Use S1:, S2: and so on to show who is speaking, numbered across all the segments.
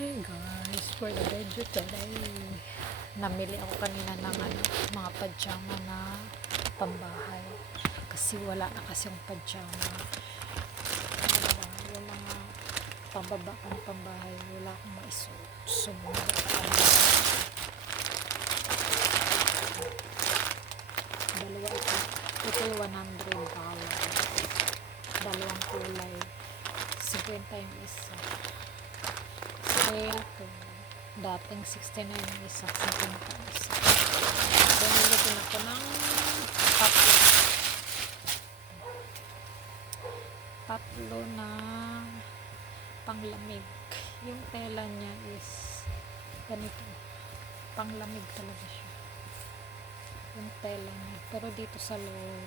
S1: Hey guys, for the video today, namili ako kanina ng ano, mga pajama na pambahay. Kasi wala na kasi yung pajama. Yung mga pambaba ang pambahay, wala akong maisuot. Sumunod Dalawa ito. Ito yung 100 dollar. Dalawang kulay. 50 yung isa sale ko. Dating 69 yung isa, 50 yung isa. Din ako ng tatlo. Tatlo na panglamig. Yung tela niya is ganito. Panglamig talaga siya. Yung tela niya. Pero dito sa loob,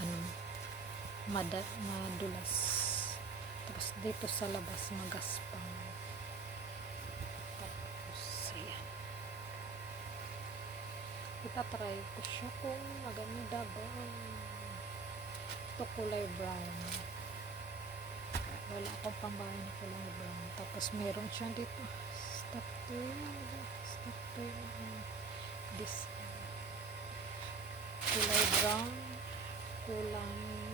S1: ano, madulas. Tapos dito sa labas magaspang. Tapos ayan. Itatry ko siya kung maganda ba. Ito kulay brown. Wala akong pambahay na kulay brown. Tapos meron siya dito. Stop to Stop to This kulay brown. Kulay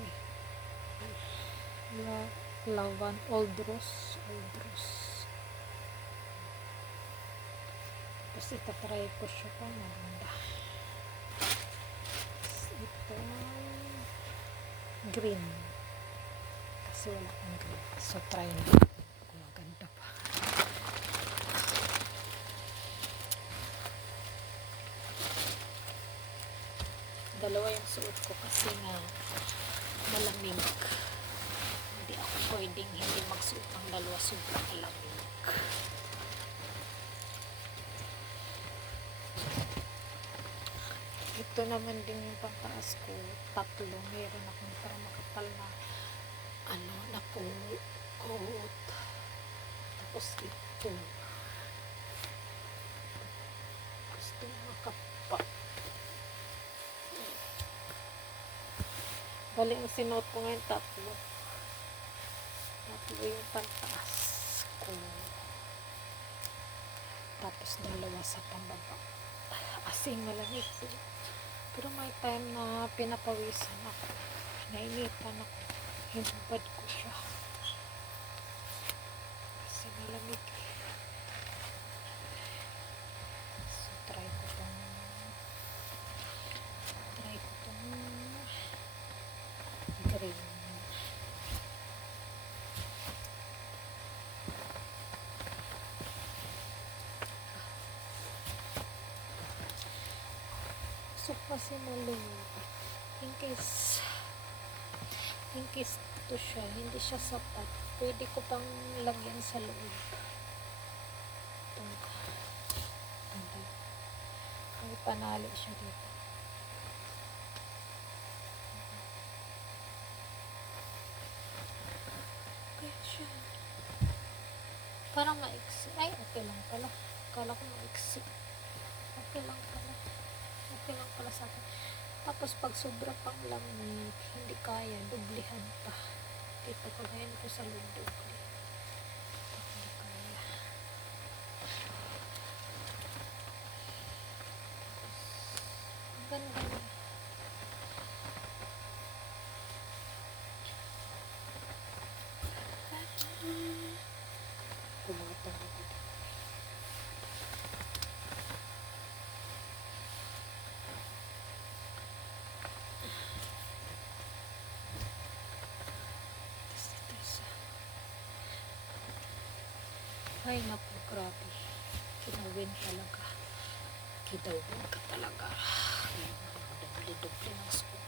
S1: la lawan old rose old rose tapos itatry ko siya kung maganda Tapos ito. Green. Kasi wala akong green. So try na. Kung maganda pa. Dalawa yung suot ko kasi nga malamig. Hindi ako pwedeng hindi magsuot ng dalawa sobrang lamig ito naman din yung pangtaas ko. Tatlo. Meron akong para makapal na ano na po coat tapos ito. Gusto makapa bali ang sinuot ko ngayon tatlo. Tatlo yung pantaas ko. Tapos dalawa sa pambaba asing malamig. to pero may time na pinapawisan ako. Nainitan ako. Hinubad ko siya kasi malamig so try ko tong try ko tong green So kasi malamig. In case, in case ito siya, hindi siya sapat, pwede ko pang lagyan sa loob. Itong, hindi. May panali siya dito. Kaya siya. Parang maiksi. Ay, okay lang pala. Kala ko maiksi. Okay lang pala okay pala sa akin. Tapos pag sobra pang lamig, hindi kaya, dublihan pa. Dito ko ngayon ko sa dubli. Hindi kaya. Ang niya. Pumatang ako dito. Tapos ito isa. Ay, naku, grabe. Kinawin talaga. Kinawin ka talaga. Ayan, Dubli-dubli ng suot.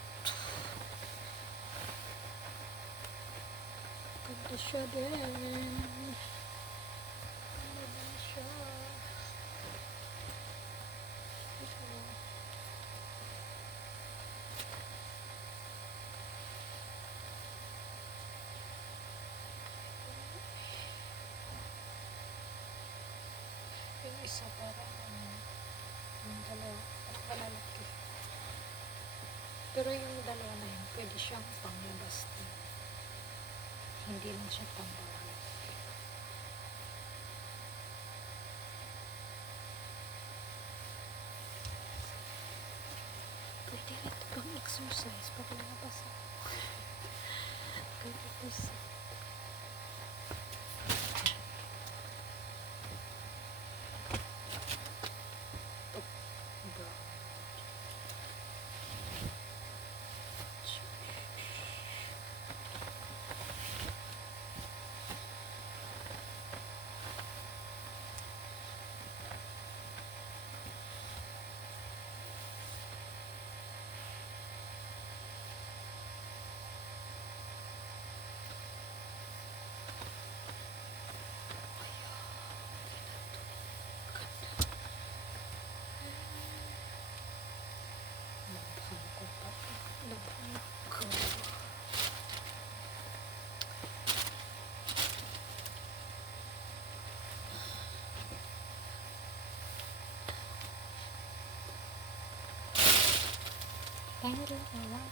S1: Ganda siya din. isa parang um, yung dalawa at malalaki. Pero yung dalawa na yun pwede siyang panglabas din. Hindi lang siya pangbawa pwede rin ito pang exercise pag lumabas ako ganito sa Thank you.